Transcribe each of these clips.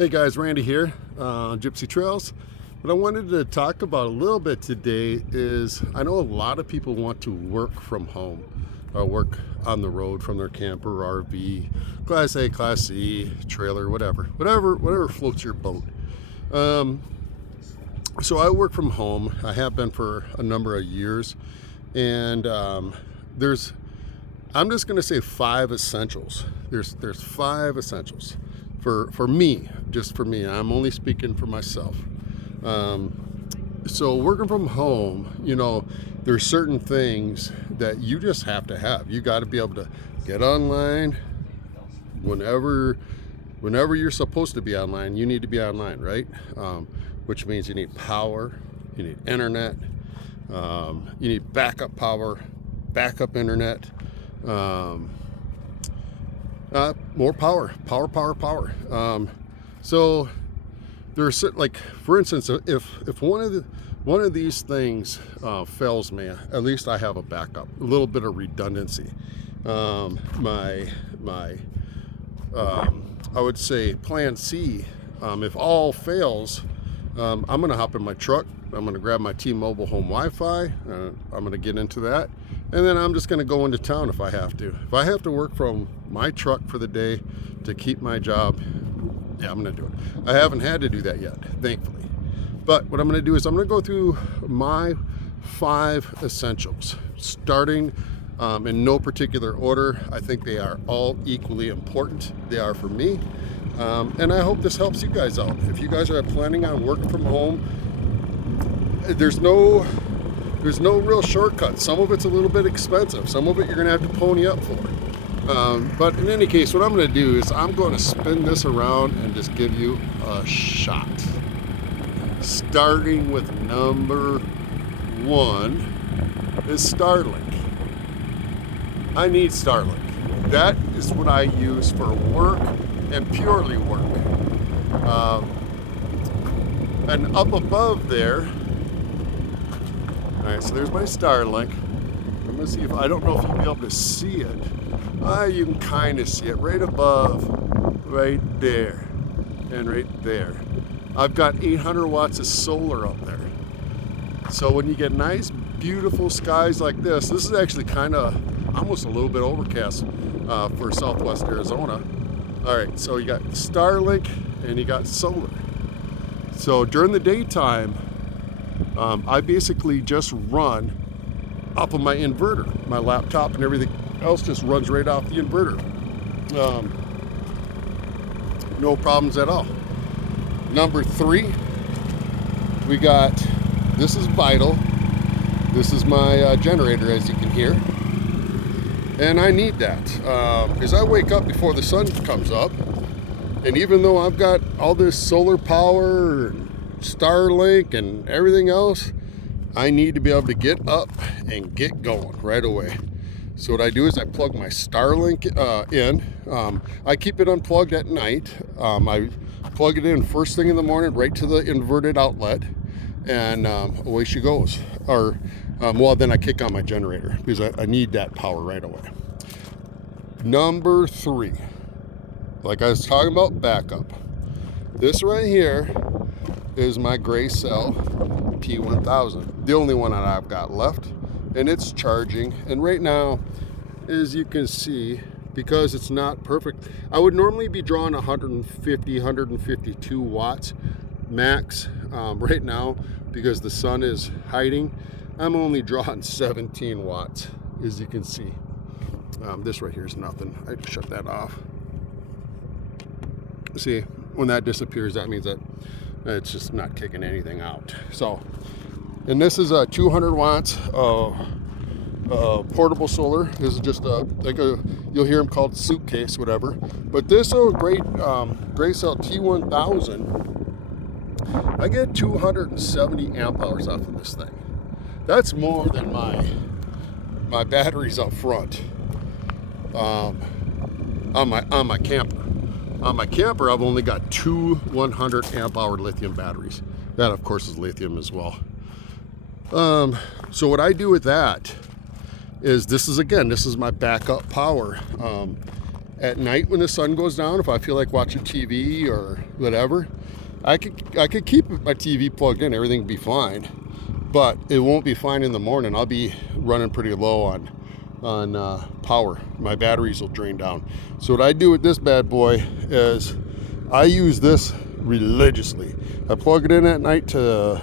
Hey guys, Randy here on Gypsy Trails. What I wanted to talk about a little bit today is I know a lot of people want to work from home or work on the road from their camper, RV, Class A, Class C, trailer, whatever floats your boat. So I work from home. I have been for a number of years, and I'm just going to say 5 essentials. There's 5 essentials for me, just for me. I'm only speaking for myself. So working from home, there's certain things that you just have to have. You got to be able to get online whenever you're supposed to be online. You need to be online, right? Which means you need power, you need internet, you need backup power, backup internet, more power. So there's certain, like, for instance, if one of these things fails me, at least I have a backup, a little bit of redundancy. I would say plan C. If all fails, I'm gonna hop in my truck. I'm gonna grab my T-Mobile home Wi-Fi. I'm gonna get into that, and then I'm just gonna go into town if I have to. If I have to work from my truck for the day to keep my job, yeah, I'm gonna do it. I haven't had to do that yet, thankfully. But what I'm gonna do is I'm gonna go through my 5 essentials, starting in no particular order. I think they are all equally important. They are for me. And I hope this helps you guys out. If you guys are planning on working from home, there's no real shortcut. Some of it's a little bit expensive. Some of it you're gonna have to pony up for. But in any case, what I'm gonna do is I'm gonna spin this around and just give you a shot. Starting with number 1 is Starlink. I need Starlink. That is what I use for work and purely work. And up above there, all right, so there's my Starlink. I'm gonna see if, I don't know if you'll be able to see it. You can kind of see it right above, right there, and right there. I've got 800 watts of solar up there. So when you get nice, beautiful skies like this is actually kind of almost a little bit overcast for Southwest Arizona. All right, so you got Starlink and you got solar. So during the daytime, I basically just run off of my inverter. My laptop and everything else just runs right off the inverter. No problems at all. Number 3, we got, this is vital. This is my generator, as you can hear. And I need that because I wake up before the sun comes up. And even though I've got all this solar power, and Starlink and everything else, I need to be able to get up and get going right away. So what I do is I plug my Starlink in. I keep it unplugged at night. I plug it in first thing in the morning right to the inverted outlet, and away she goes. Or well, then I kick on my generator because I need that power right away. Number 3, like I was talking about backup. This right here is my gray cell T1000, the only one that I've got left, and it's charging. And right now, as you can see, because it's not perfect, I would normally be drawing 152 watts max. Right now, because the sun is hiding, I'm only drawing 17 watts, as you can see. This right here is nothing. I shut that off. See, when that disappears, that means that it's just not kicking anything out. So, and this is a 200 watts portable solar. This is just you'll hear them called suitcase, whatever. But this is a great gray cell T1000. I get 270 amp hours off of this thing. That's more than my batteries up front on my camper. On my camper, I've only got 2 100 amp hour lithium batteries. That, of course, is lithium as well. So what I do with that is this is my backup power. at night when the sun goes down, if I feel like watching TV or whatever, I could keep my TV plugged in, everything would be fine, but it won't be fine in the morning. I'll be running pretty low on power. My batteries will drain down. So what I do with this bad boy is I use this religiously. I plug it in at night to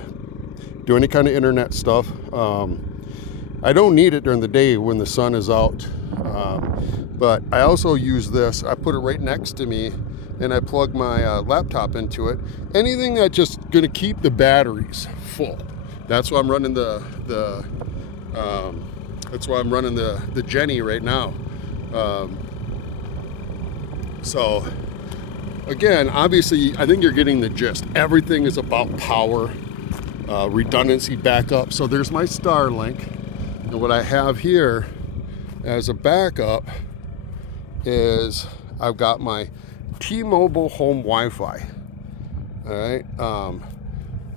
do any kind of internet stuff. I don't need it during the day when the sun is out, but I also use this. I put it right next to me, and I plug my laptop into it. Anything that's just going to keep the batteries full. That's why I'm running the Jenny right now. So again, obviously, I think you're getting the gist. Everything is about power, redundancy, backup. So there's my Starlink, and what I have here as a backup is I've got my T-Mobile home Wi-Fi. All right,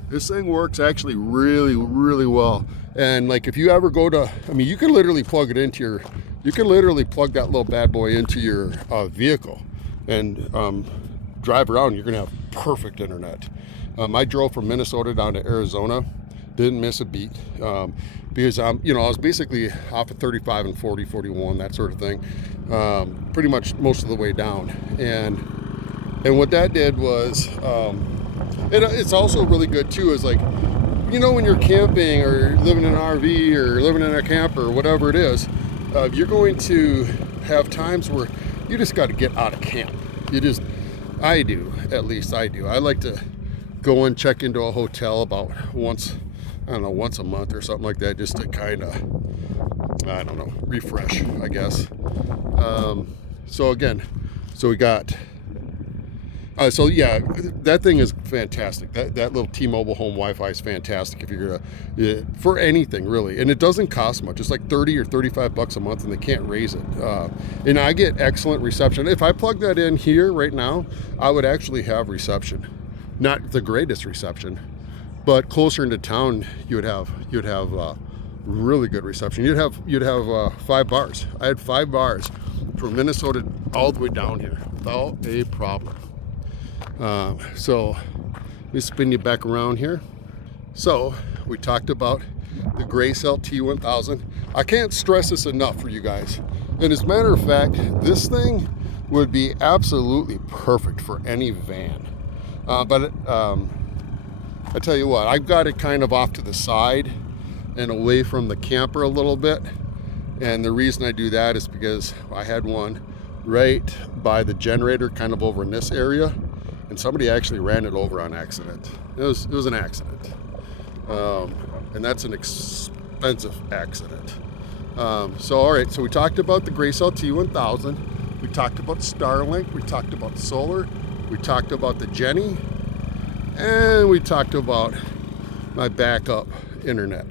this thing works actually really, really well. And like if you ever go to, I mean, you can literally plug it into your, you can literally plug that little bad boy into your vehicle and drive around. You're gonna have perfect internet. I drove from Minnesota down to Arizona, didn't miss a beat, because I was basically off of 35 and 40, 41, that sort of thing, pretty much most of the way down. And what that did was, it's also really good too, is like, when you're camping or living in an RV or living in a camper or whatever it is, you're going to have times where you just got to get out of camp. I do. I like to go and check into a hotel about once a month or something like that, just to kind of, refresh, I guess. So we got, that thing is fantastic. That little T-Mobile home Wi-Fi is fantastic if you're gonna, for anything really. And it doesn't cost much. It's like 30 or 35 bucks a month, and they can't raise it. And I get excellent reception. If I plug that in here right now, I would actually have reception. Not the greatest reception, but closer into town, you'd have really good reception. You'd have 5 bars. I had 5 bars from Minnesota all the way down here without a problem. So let me spin you back around here. So we talked about the Gracell T1000. I can't stress this enough for you guys. And as a matter of fact, this thing would be absolutely perfect for any van. But I tell you what, I've got it kind of off to the side and away from the camper a little bit. And the reason I do that is because I had one right by the generator, kind of over in this area, and somebody actually ran it over on accident. It was an accident, and that's an expensive accident. All right, so we talked about the Gracell T1000, we talked about Starlink, we talked about solar, we talked about the Jenny, and we talked about my backup internet.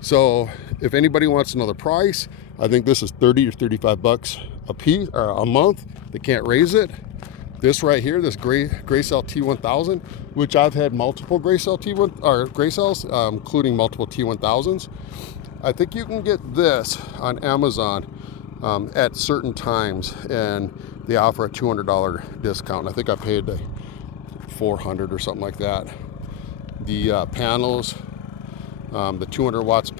So if anybody wants to know the price, I think this is 30 or 35 bucks a piece or a month. They can't raise it. This right here, this Gracell T1000, which I've had multiple Gracell Gracells, including multiple T1000s. I think you can get this on Amazon at certain times, and they offer a $200 discount. I think I paid $400 or something like that. The panels, the 200 watts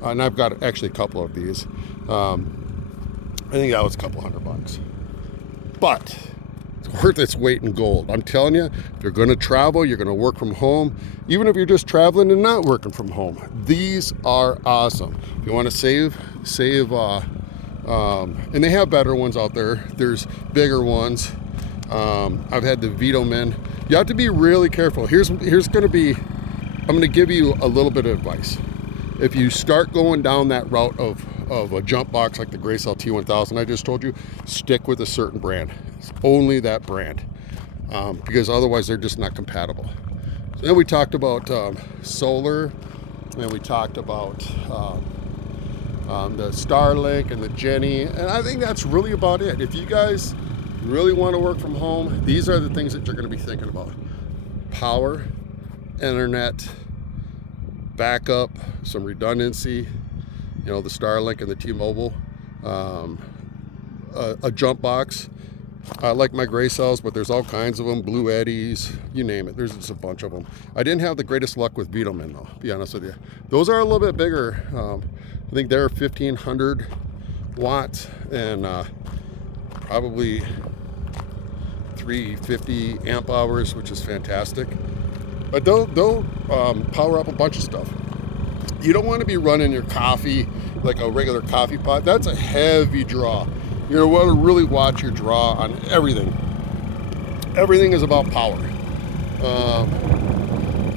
and I've got actually a couple of these. I think that was a couple $100, but it's worth its weight in gold. I'm telling you, if you're going to travel, you're going to work from home, even if you're just traveling and not working from home, these are awesome. If you want to save, and they have better ones out there. There's bigger ones. I've had the Vitomin. You have to be really careful. I'm going to give you a little bit of advice. If you start going down that route of a jump box like the Gracell T1000 I just told you, stick with a certain brand. It's only that brand, because otherwise they're just not compatible. So then we talked about solar, and we talked about the Starlink and the Jenny, and I think that's really about it. If you guys really want to work from home, these are the things that you're going to be thinking about: power, internet, backup, some redundancy, the Starlink and the T-Mobile, a jump box. I like my gray cells, but there's all kinds of them, blue eddies, you name it. There's just a bunch of them. I didn't have the greatest luck with Beetlemen though, to be honest with you. Those are a little bit bigger. I think they're 1500 watts and probably 350 amp hours, which is fantastic. But they'll power up a bunch of stuff. You don't want to be running your coffee like a regular coffee pot. That's a heavy draw. You're going to want to really watch your draw on everything. Everything is about power.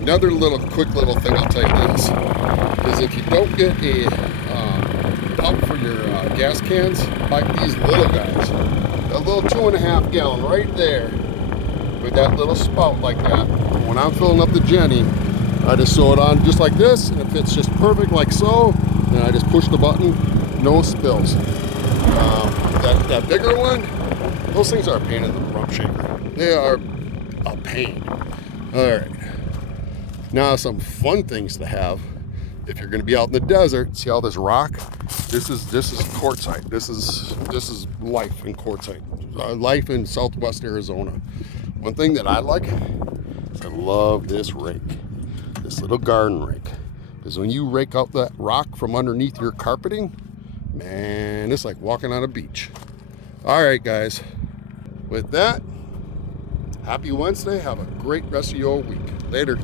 Another quick little thing I'll tell you this is if you don't get a pump for your gas cans, like these little guys, a little 2.5 gallon right there with that little spout like that. When I'm filling up the Jenny, I just sew it on just like this, and it fits just perfect like so. And I just push the button, no spills. That bigger one, those things are a pain in the rump shaker. They are a pain. All right. Now some fun things to have if you're going to be out in the desert. See all this rock? This is quartzite. This is life in quartzite. Life in Southwest Arizona. One thing that I like is I love this rake, this little garden rake, because when you rake out that rock from underneath your carpeting, man, it's like walking on a beach. All right, guys. With that, happy Wednesday. Have a great rest of your week. Later.